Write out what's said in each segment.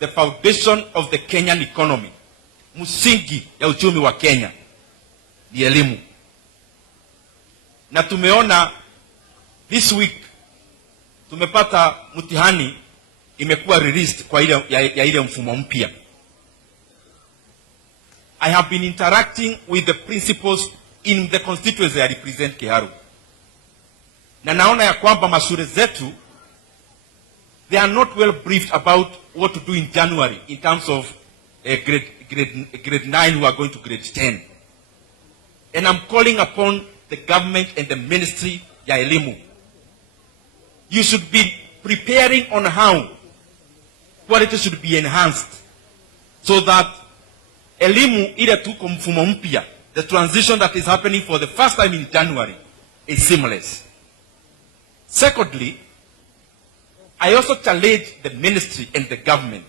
the foundation of the Kenyan economy, msingi ya uchumi wa Kenya ni elimu. Na tumeona this week tumepata mtihani imekuwa released kwa ile mfumo mpya. I have been interacting with the principals in the constituency I represent Kiharu. Na naona ya kwamba mashule zetu, they are not well briefed about what to do in January in terms of grade 9 who are going to grade 10. And I'm calling upon the government and the ministry ya elimu. You should be preparing on how quality should be enhanced so that elimu ile tuko mfumo mpya, the transition that is happening for the first time in January, is seamless. Secondly, I also challenge the ministry and the government.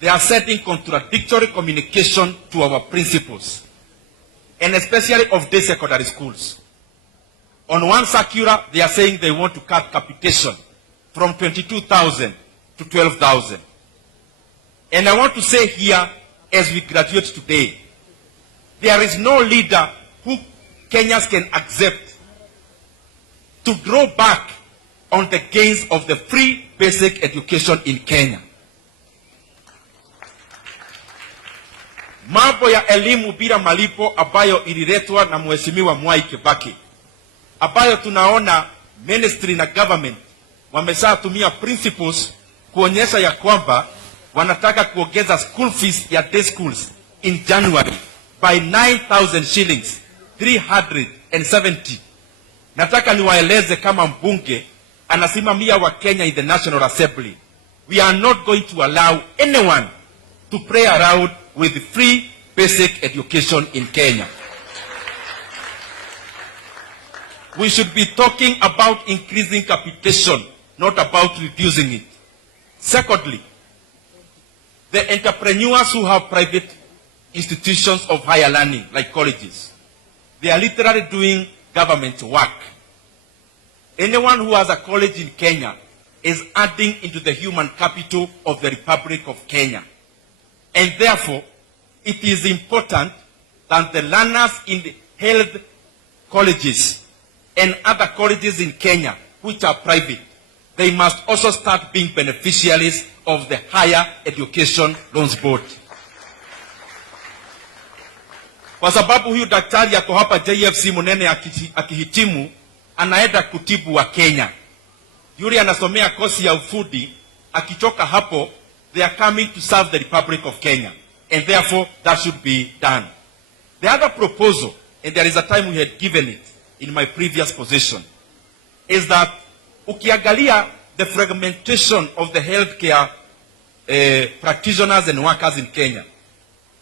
They are sending contradictory communication to our principals, and especially of day secondary schools. On one circular, they are saying they want to cut capitation from 22,000 to 12,000. And I want to say here, as we graduate today, there is no leader who Kenyans can accept to draw back on the gains of the free basic education in Kenya. Mambo ya elimu bila malipo ambayo ililetwa na Mheshimiwa Mwai Kibaki, ambayo tunaona ministry na government wameshatumia principles kuonyesha ya kwamba wanataka kuongeza school fees ya day schools in January by 9,000 shillings, 370. Nataka niwaeleze kama mbunge anasimamia wa Kenya in the National Assembly, we are not going to allow anyone to play around with free basic education in Kenya. We should be talking about increasing capitation, not about reducing it. Secondly, the entrepreneurs who have private institutions of higher learning, like colleges, they are literally doing government work. Anyone who has a college in Kenya is adding into the human capital of the Republic of Kenya. And therefore, it is important that the learners in the health colleges and other colleges in Kenya, which are private, they must also start being beneficiaries of the Higher Education Loans Board. Kwa sababu huyu daktari yako hapa JFC Munene akihitimu, anaenda kutibu wa Kenya. Yule anasomea kosi ya ufundi, akichoka hapo, they are coming to serve the Republic of Kenya. And therefore, that should be done. The other proposal, and there is a time we had given it in my previous position, is that ukiangalia the fragmentation of the healthcare practitioners and workers in Kenya,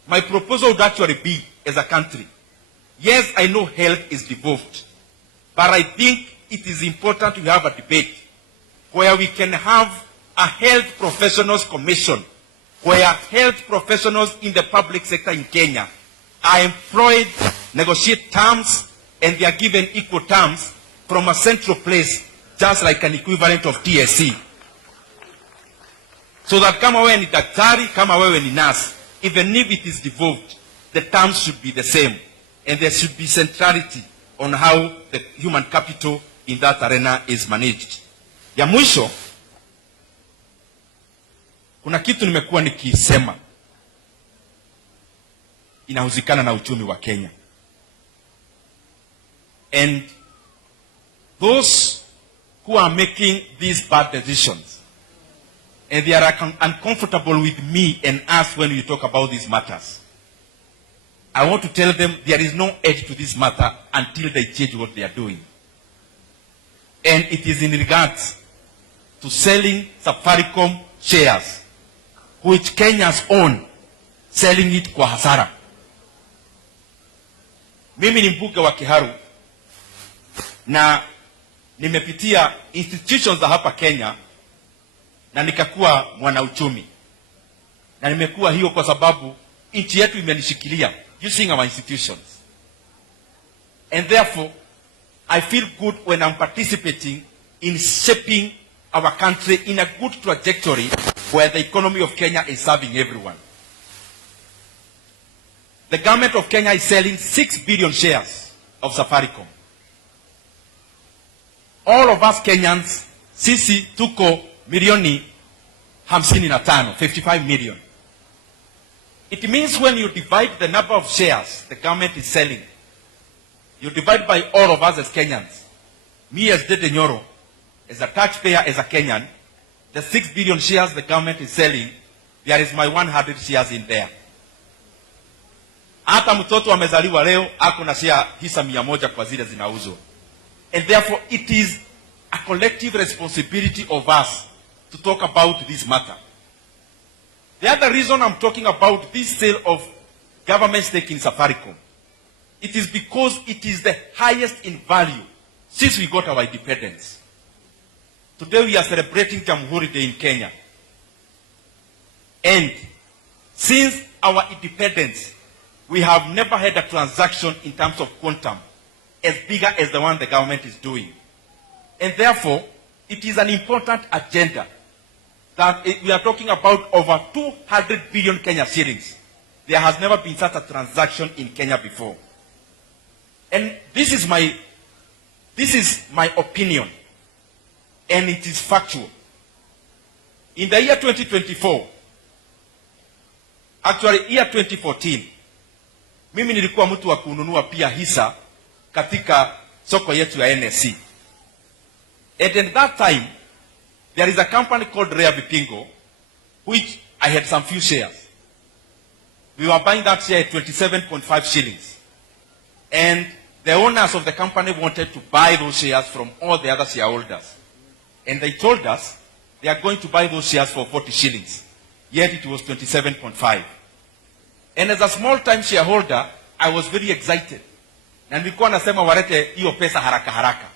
my proposal would actually be, as a country, yes, I know health is devolved, but I think it is important to have a debate where we can have a health professionals commission, where health professionals in the public sector in Kenya are employed, negotiate terms, and they are given equal terms from a central place, just like an equivalent of TSC. So that kama wewe ni daktari, kama wewe ni nurse, even if it is devolved, the terms should be the same. And there should be centrality on how the human capital in that arena is managed. Ya mwisho, kuna kitu nimekuwa nikisema inahuzikana na uchumi wa Kenya. And those who are making these bad decisions, and they are uncomfortable with me and us when we talk about these matters, I want to tell them there is no edge to this matter until they change what they are doing. And it is in regards to selling Safaricom shares, which Kenyans own, selling it kwa hasara. Mimi ni mbunge wa Kiharu, na nimepitia institutions za hapa Kenya, na nikakuwa mwanauchumi. Na nimekuwa hiyo kwa sababu nchi yetu imenishikilia, using our institutions. And therefore, I feel good when I'm participating in shaping our country in a good trajectory where the economy of Kenya is serving everyone. The government of Kenya is selling 6 billion shares of Safaricom. All of us Kenyans, sisi tuko milioni 55, 55 million. It means when you divide the number of shares the government is selling, you divide by all of us as Kenyans. Me as Nyoro, as a taxpayer, as a Kenyan, the 6 billion shares the government is selling, there is my 100 shares in there. Hata mtoto amezaliwa leo, ako na share hisa 100 kwa zile zinauzwa. And therefore, it is a collective responsibility of us to talk about this matter. The other reason I'm talking about this sale of government stake in Safaricom, it is because it is the highest in value since we got our independence. Today we are celebrating Jamhuri Day in Kenya. And since our independence, we have never had a transaction in terms of quantum as bigger as the one the government is doing. And therefore, it is an important agenda that we are talking about over 200 billion Kenya shillings. There has never been such a transaction in Kenya before. And this is my opinion, and it is factual. In the year 2024, actually year 2014, mimi nilikuwa mtu wa kununua pia hisa katika soko yetu ya NSC. And at that time, there is a company called Rea Vipingo, which I had some few shares. We were buying that share at 27.5 shillings. And the owners of the company wanted to buy those shares from all the other shareholders. And they told us they are going to buy those shares for 40 shillings. Yet it was 27.5. And as a small-time shareholder, I was very excited. Na nilikuwa nasema warete hiyo pesa haraka haraka.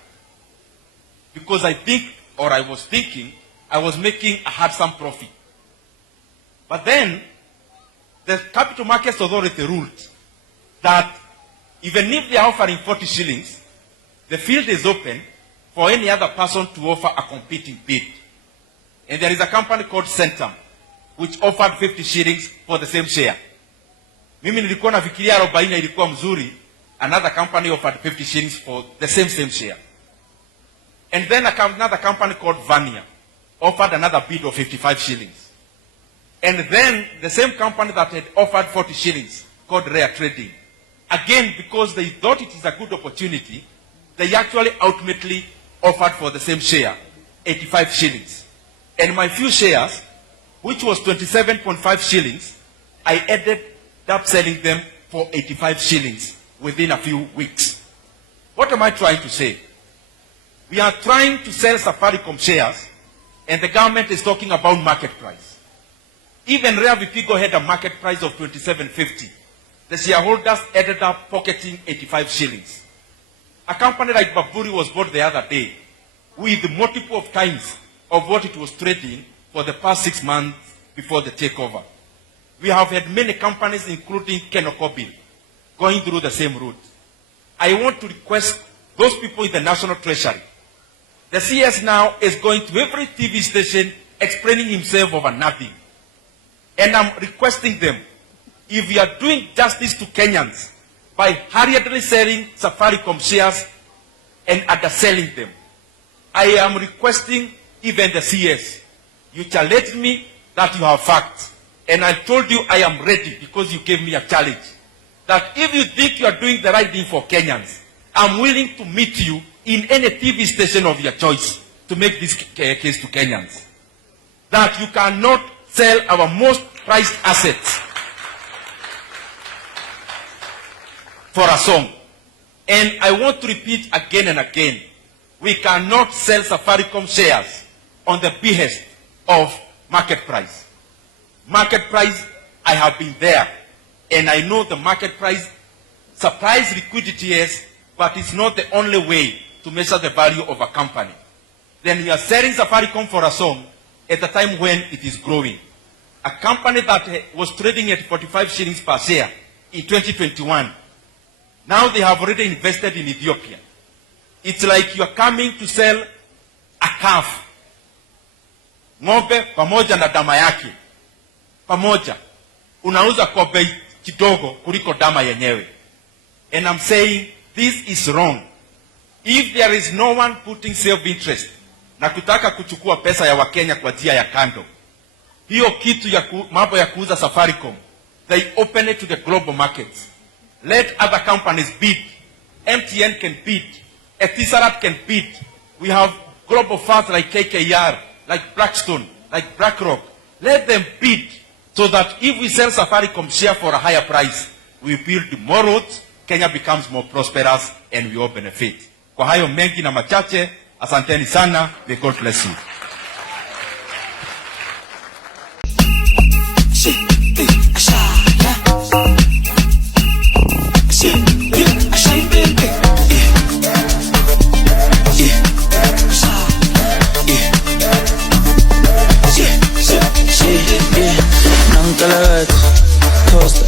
Because I was thinking, I was making a handsome profit. But then, the Capital Markets Authority ruled that even if they are offering 40 shillings, the field is open for any other person to offer a competing bid. And there is a company called Centum, which offered 50 shillings for the same share. Mimi nilikuwa nafikiria 40 ilikuwa mzuri, another company offered 50 shillings for the same share. And then another company called Vania offered another bid of 55 shillings. And then the same company that had offered 40 shillings, called Rare Trading, again, because they thought it is a good opportunity, they actually ultimately offered for the same share, 85 shillings. And my few shares, which was 27.5 shillings, I ended up selling them for 85 shillings within a few weeks. What am I trying to say? We are trying to sell Safaricom shares, and the government is talking about market price. Even Rea Vipingo had a market price of 27.50. The shareholders ended up pocketing 85 shillings. A company like Baburi was bought the other day with multiple of times of what it was trading for the past 6 months before the takeover. We have had many companies, including Kenokobil, going through the same route. I want to request those people in the National Treasury. The CS now is going to every TV station explaining himself over nothing. And I'm requesting them, if you are doing justice to Kenyans by hurriedly selling Safaricom shares and underselling them, I am requesting even the CS, you challenged me that you have facts. And I told you I am ready because you gave me a challenge. That if you think you are doing the right thing for Kenyans, I'm willing to meet you in any TV station of your choice to make this case to Kenyans. That you cannot sell our most prized assets for a song. And I want to repeat again and again, we cannot sell Safaricom shares on the behest of market price. Market price, I have been there, and I know the market price supplies liquidity, yes, but it's not the only way to measure the value of a company. Then we are selling Safaricom for a song at the time when it is growing. A company that was trading at 45 shillings per share in 2021, now they have already invested in Ethiopia. It's like you are coming to sell a calf ng'ombe pamoja na dama yake pamoja, unauza kwa bei kidogo kuliko dama yenyewe. And I'm saying this is wrong. If there is no one putting self-interest na kutaka kuchukua pesa ya Wakenya kwa njia ya kando, hiyo kitu ya mambo ya kuuza Safaricom, they open it to the global markets. Let other companies bid. MTN can bid. Etisalat can bid. We have global funds like KKR, like Blackstone, like BlackRock. Let them bid so that if we sell Safaricom share for a higher price, we build more roads, Kenya becomes more prosperous, and we all benefit. Kwa hayo mengi na machache, asanteni sana. May God bless you. Toaster,